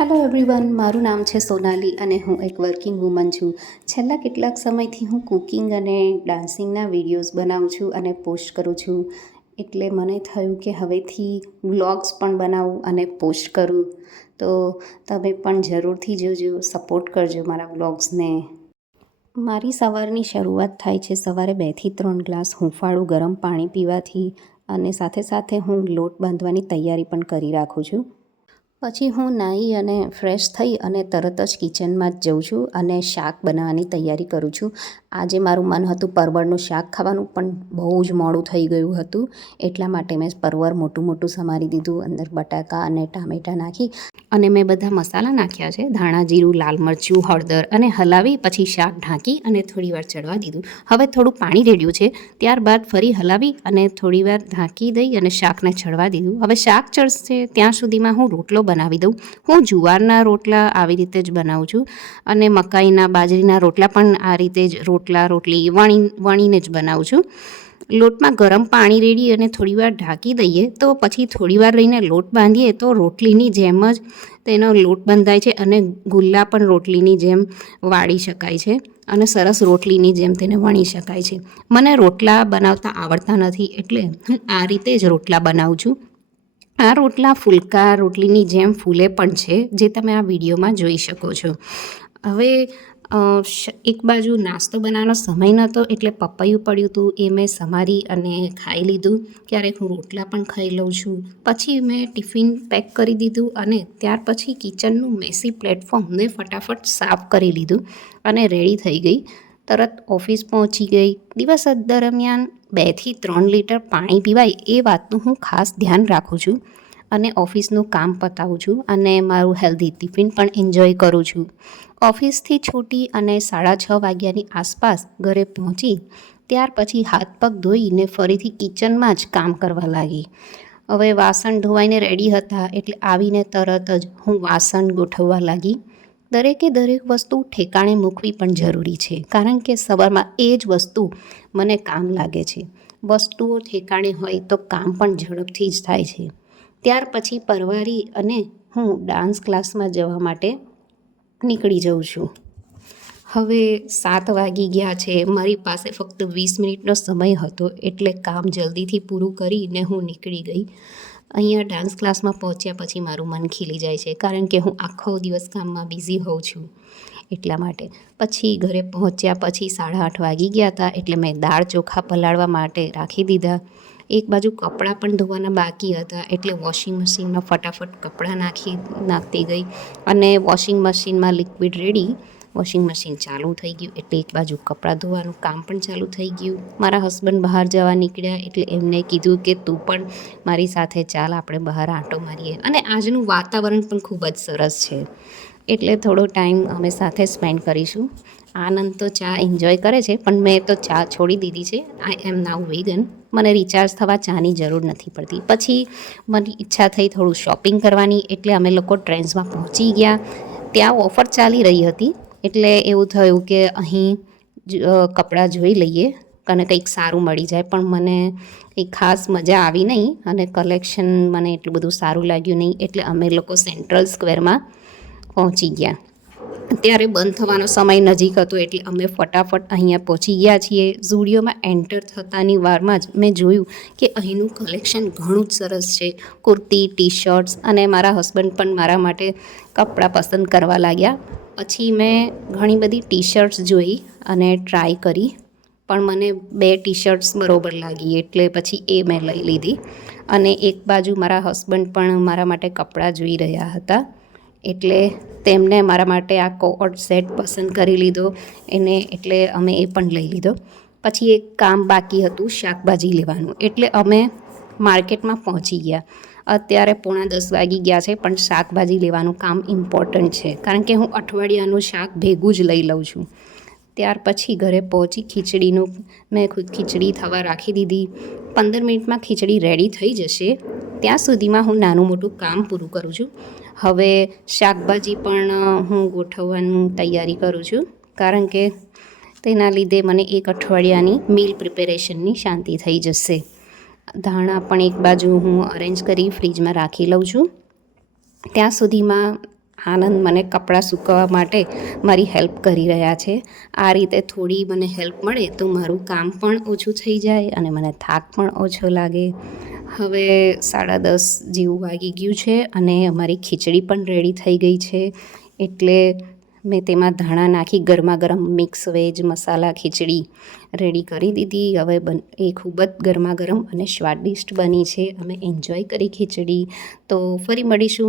Hello everyone, મારું નામ છે સોનાલી અને હું એક વર્કિંગ વુમન છું. છેલ્લા કેટલાક સમયથી હું કુકિંગ અને ડાન્સિંગના વિડીયોઝ બનાવું છું અને પોસ્ટ કરું છું. એટલે મને થયું કે હવેથી વ્લોગ્સ પણ બનાવું અને પોસ્ટ કરું. તો તમે પણ જરૂરથી જોજો, સપોર્ટ કરજો મારા વ્લોગ્સને. મારી સવારની શરૂઆત થાય છે સવારે 2 થી 3 ગ્લાસ હૂંફાળું ગરમ પાણી પીવાથી, અને સાથે સાથે હું લોટ બાંધવાની તૈયારી પણ કરી રાખું છું. પછી હું નાહી અને ફ્રેશ થઈ અને તરત જ કિચનમાં જ જઉં છું અને શાક બનાવવાની તૈયારી કરું છું. આજે મારું મન હતું પરવળનું શાક ખાવાનું, પણ બહુ જ મોડું થઈ ગયું હતું. એટલા માટે મેં પરવળ મોટું મોટું સમારી દીધું, અંદર બટાકા અને ટામેટાં નાખી અને મેં બધા મસાલા નાખ્યા છે, ધાણા જીરું, લાલ મરચું, હળદર, અને હલાવી પછી શાક ઢાંકી અને થોડીવાર ચડવા દીધું. હવે થોડું પાણી રેડ્યું છે, ત્યારબાદ ફરી હલાવી અને થોડીવાર ઢાંકી દઈ અને શાકને ચડવા દીધું. હવે શાક ચડશે ત્યાં સુધીમાં હું રોટલો બનાવી દઉં. હું જુવારના રોટલા આવી રીતે જ બનાવું છું અને મકાઈના, બાજરીના રોટલા પણ આ રીતે જ રોટલી વણીને જ બનાવું છું. લોટમાં ગરમ પાણી રેડી અને થોડીવાર ઢાંકી દઈએ તો પછી થોડીવાર રહીને લોટ બાંધીએ તો રોટલીની જેમ જ તેનો લોટ બંધાય છે અને ગુલ્લા પણ રોટલીની જેમ વાળી શકાય છે અને સરસ રોટલીની જેમ તેને વણી શકાય છે. મને રોટલા બનાવતા આવડતા નથી, એટલે હું આ રીતે જ રોટલા બનાવું છું. આ રોટલા ફુલકા રોટલીની જેમ ફૂલે પણ છે, જે તમે આ વિડીયોમાં જોઈ શકો છો. હવે એક બાજુ નાસ્તો બનાવવાનો સમય નહોતો, એટલે પપૈયું પડ્યું હતું, એ મેં સમારી અને ખાઈ લીધું. ક્યારેક હું રોટલા પણ ખાઈ લઉં છું. પછી મેં ટિફિન પેક કરી દીધું અને ત્યાર પછી કિચનનું મેસી પ્લેટફોર્મ મેં ફટાફટ સાફ કરી લીધું અને રેડી થઈ ગઈ. તરત ઓફિસ પહોંચી ગઈ. દિવસ દરમિયાન 2 થી 3 લીટર પાણી પીવાય એ વાતનું હું ખાસ ધ્યાન રાખું છું અને ઓફિસનું કામ પતાવું છું અને મારું હેલ્ધી ટિફિન પણ એન્જોય કરું છું. ઓફિસથી છૂટી અને 6:30 વાગ્યાની આસપાસ ઘરે પહોંચી ત્યાર પછી હાથ પગ ધોઈને ફરીથી કિચનમાં જ કામ કરવા લાગી. હવે વાસણ ધોવાઈને રેડી હતા, એટલે આવીને તરત જ હું વાસણ ગોઠવવા લાગી. દરેક વસ્તુ ઠેકાણે મૂકવી પણ જરૂરી છે, કારણ કે સવારમાં એ જ વસ્તુ મને કામ લાગે છે. વસ્તુઓ ઠેકાણે હોય તો કામ પણ ઝડપથી જ થાય છે. ત્યાર પછી પરવારી અને હું ડાન્સ ક્લાસમાં જવા માટે નીકળી જાઉં છું. હવે 7 વાગી ગયા છે. મારી પાસે ફક્ત 20 મિનિટનો સમય હતો, એટલે કામ જલ્દીથી પૂરું કરીને હું નીકળી ગઈ. અહીંયા ડાન્સ ક્લાસમાં પહોંચ્યા પછી મારું મન ખીલી જાય છે, કારણ કે હું આખો દિવસ કામમાં બિઝી હોઉં છું એટલા માટે. પછી ઘરે પહોંચ્યા પછી 8:30 વાગી ગયા હતા, એટલે મેં દાળ ચોખા પલાળવા માટે રાખી દીધા. એક બાજુ કપડાં પણ ધોવાના બાકી હતા, એટલે વોશિંગ મશીનમાં ફટાફટ કપડાં નાખતી ગઈ અને વોશિંગ મશીનમાં લિક્વિડ રેડી વોશિંગ મશીન ચાલુ થઈ ગયું, એટલે એક બાજુ કપડાં ધોવાનું કામ પણ ચાલુ થઈ ગયું. મારા હસબન્ડ બહાર જવા નીકળ્યા, એટલે એમને કીધું કે તું પણ મારી સાથે ચાલ, આપણે બહાર આંટો મારીએ. અને આજનું વાતાવરણ પણ ખૂબ જ સરસ છે, એટલે થોડો ટાઈમ અમે સાથે સ્પેન્ડ કરીશું. આનંદ તો ચા એન્જોય કરે છે, પણ મેં તો ચા છોડી દીધી છે. આઈ એમ નાઉ વેગન. મને રિચાર્જ થવા ચાની જરૂર નથી પડતી. પછી મને ઈચ્છા થઈ થોડું શોપિંગ કરવાની, એટલે અમે લોકો ટ્રેન્ડ્સમાં પહોંચી ગયા. ત્યાં ઓફર ચાલી રહી હતી, એટલે એવું થયું કે અહીં કપડાં જોઈ લઈએ અને કંઈક સારું મળી જાય. પણ મને કંઈ ખાસ મજા આવી નહીં અને કલેક્શન મને એટલું બધું સારું લાગ્યું નહીં, એટલે અમે લોકો સેન્ટ્રલ સ્ક્વેરમાં પહોંચી ગયા. ત્યારે બંધ થવાનો સમય નજીક હતો, એટલે અમે ફટાફટ અહીંયા પહોંચી ગયા છીએ. ઝુડિયોમાં એન્ટર થતાની વારમાં જ મેં જોયું કે અહીંનું કલેક્શન ઘણું જ સરસ છે. કુર્તી, ટી શર્ટ્સ, અને મારા હસબન્ડ પણ મારા માટે કપડાં પસંદ કરવા લાગ્યા. પછી મેં ઘણી બધી ટી શર્ટ્સ જોઈ અને ટ્રાય કરી, પણ મને 2 ટી શર્ટ્સ બરોબર લાગી, એટલે પછી એ મેં લઈ લીધી. અને એક બાજુ મારા હસબન્ડ પણ મારા માટે કપડાં જોઈ રહ્યા હતા, એટલે તેમને મારા માટે આ કોટ સેટ પસંદ કરી લીધો એટલે અમે એ પણ લઈ લીધો. પછી એક કામ બાકી હતું, શાકભાજી લેવાનું, એટલે અમે માર્કેટમાં પહોંચી ગયા. અત્યારે 9:45 વાગી ગયા છે, પણ શાકભાજી લેવાનું કામ ઇમ્પોર્ટન્ટ છે, કારણ કે હું અઠવાડિયાનું શાક ભેગું જ લઈ લઉં છું. ત્યાર પછી ઘરે પહોંચી મેં ખીચડી થવા રાખી દીધી. 15 મિનિટમાં ખીચડી રેડી થઈ જશે, ત્યાં સુધીમાં હું નાનું મોટું કામ પૂરું કરું છું. હવે શાકભાજી પણ હું ગોઠવવાની તૈયારી કરું છું, કારણ કે તેના લીધે મને એક અઠવાડિયાની મીલ પ્રિપેરેશનની શાંતિ થઈ જશે. ધાણા પણ એક બાજુ હું અરેન્જ કરી ફ્રીજમાં રાખી લઉં છું. ત્યાં સુધીમાં આનંદ મને કપડાં સૂકવવા માટે મારી હેલ્પ કરી રહ્યા છે. આ રીતે થોડી મને હેલ્પ મળે તો મારું કામ પણ ઓછું થઈ જાય અને મને થાક પણ ઓછો લાગે. હવે 10:30 જેવું વાગી ગયું છે અને અમારી ખીચડી પણ રેડી થઈ ગઈ છે. એટલે મેં તેમાં ધાણા નાખી ગરમા ગરમ મિક્સ વેજ મસાલા ખીચડી રેડી કરી દીધી. હવે એ ખૂબ જ ગરમા ગરમ અને સ્વાદિષ્ટ બની છે. અમે એન્જોય કરી ખીચડી. તો ફરી મળીશું.